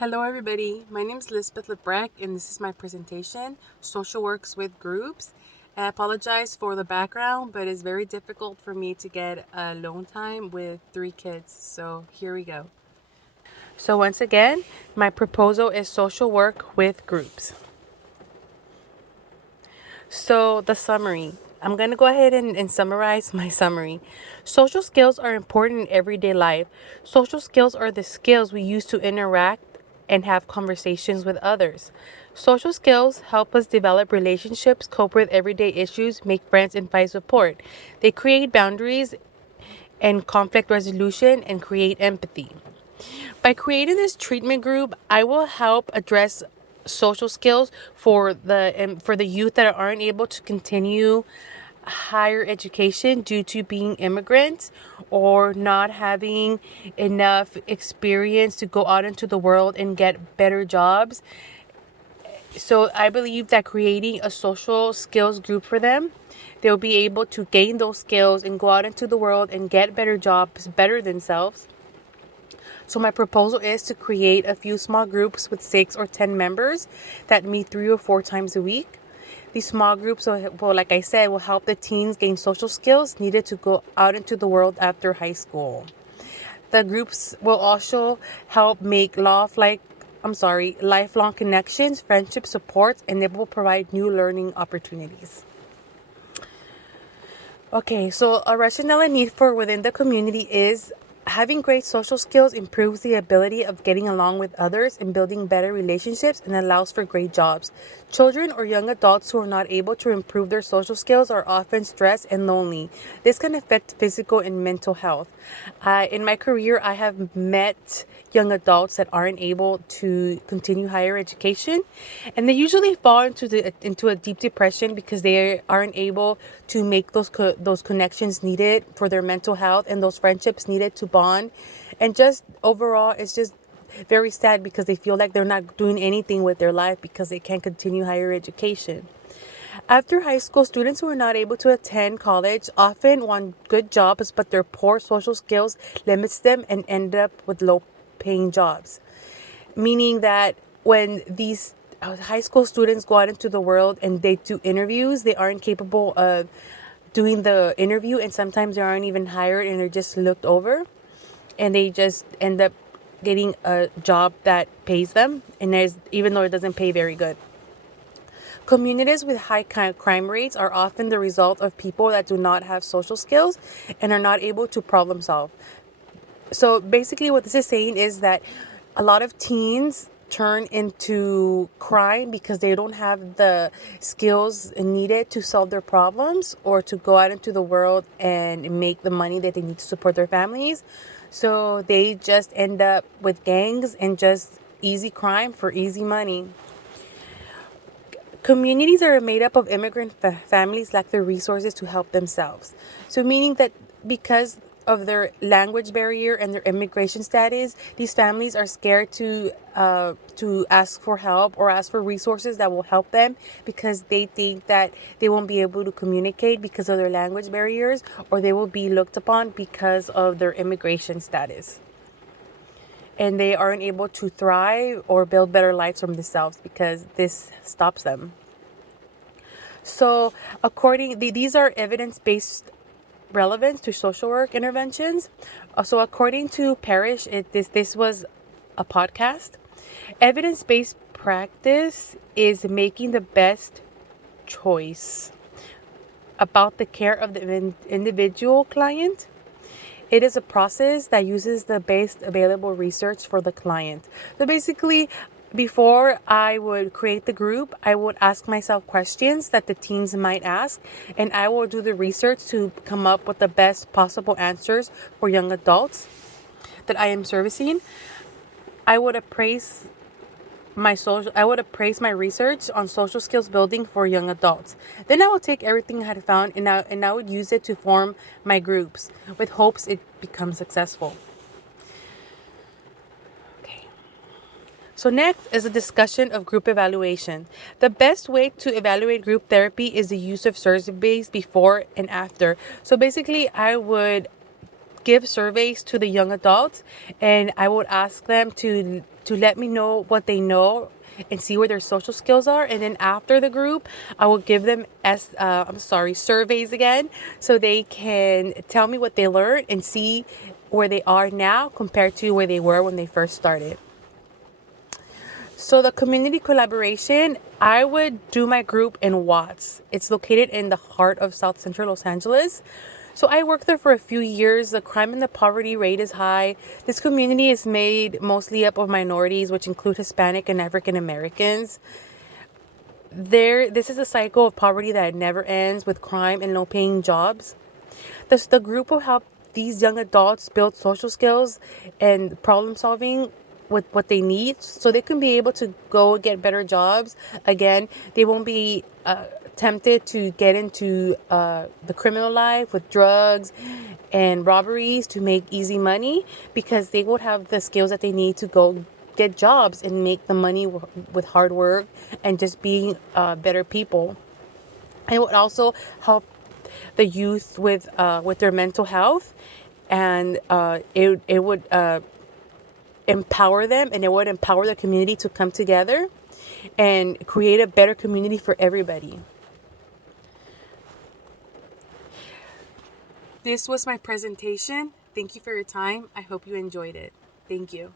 Hello everybody, my name is Lisbeth Lebrecht and this is my presentation, Social Works with Groups. I apologize for the background, but it's very difficult for me to get alone time with 3 kids, so here we go. So once again, my proposal is social work with groups. So the summary. I'm going to go ahead and summarize my summary. Social skills are important in everyday life. Social skills are the skills we use to interact and have conversations with others. Social skills help us develop relationships, cope with everyday issues, make friends, and find support. They create boundaries and conflict resolution and create empathy. By creating this treatment group, I will help address social skills for the youth that aren't able to continue higher education due to being immigrants or not having enough experience to go out into the world and get better jobs. So I believe that creating a social skills group for them, they'll be able to gain those skills and go out into the world and get better jobs, better themselves. So my proposal is to create a few small groups with 6 or 10 members that meet 3 or 4 times a week. These small groups will, like I said, will help the teens gain social skills needed to go out into the world after high school. The groups will also help make lifelong connections, friendship support, and they will provide new learning opportunities. Okay, so a rationale and need for within the community is having great social skills improves the ability of getting along with others and building better relationships and allows for great jobs. Children or young adults who are not able to improve their social skills are often stressed and lonely. This can affect physical and mental health. In my career, I have met young adults that aren't able to continue higher education, and they usually fall into a deep depression because they aren't able to make those connections needed for their mental health and those friendships needed to bond. And just overall, it's just very sad because they feel like they're not doing anything with their life because they can't continue higher education. After high school, students who are not able to attend college often want good jobs, but their poor social skills limits them and end up with low paying jobs. Meaning that when these high school students go out into the world and they do interviews, they aren't capable of doing the interview, and sometimes they aren't even hired and they're just looked over, and they just end up getting a job that pays them, and there's even though it doesn't pay very good. Communities with high crime rates are often the result of people that do not have social skills and are not able to problem solve. So basically, what this is saying is that a lot of teens turn into crime because they don't have the skills needed to solve their problems or to go out into the world and make the money that they need to support their families. So they just end up with gangs and just easy crime for easy money. Communities are made up of immigrant families lack the resources to help themselves. So meaning that because of their language barrier and their immigration status, these families are scared to ask for help or ask for resources that will help them because they think that they won't be able to communicate because of their language barriers, or they will be looked upon because of their immigration status. And they aren't able to thrive or build better lives for themselves because this stops them. So, these are evidence-based relevance to social work interventions. So, according to Parrish, this was a podcast. Evidence-based practice is making the best choice about the care of the individual client. It is a process that uses the best available research for the client. So basically, before I would create the group, I would ask myself questions that the teens might ask, and I will do the research to come up with the best possible answers for young adults that I am servicing. I would appraise my research on social skills building for young adults. Then I will take everything I had found and I would use it to form my groups with hopes it becomes successful. Okay. So next is a discussion of group evaluation. The best way to evaluate group therapy is the use of surveys before and after. So basically, I would give surveys to the young adults, and I would ask them to let me know what they know and see where their social skills are. And then after the group, I will give them surveys again, so they can tell me what they learned and see where they are now compared to where they were when they first started. So the community collaboration, I would do my group in Watts. It's located in the heart of South Central Los Angeles. So I worked there for a few years. The crime and the poverty rate is high. This community is made mostly up of minorities, which include Hispanic and African Americans. This is a cycle of poverty that never ends, with crime and low-paying jobs. The group will help these young adults build social skills and problem solving with what they need, so they can be able to go get better jobs. Again, they won't be tempted to get into the criminal life with drugs and robberies to make easy money, because they would have the skills that they need to go get jobs and make the money with hard work and just being better people. And it would also help the youth with their mental health, and it would empower them, and it would empower the community to come together and create a better community for everybody. This was my presentation. Thank you for your time. I hope you enjoyed it. Thank you.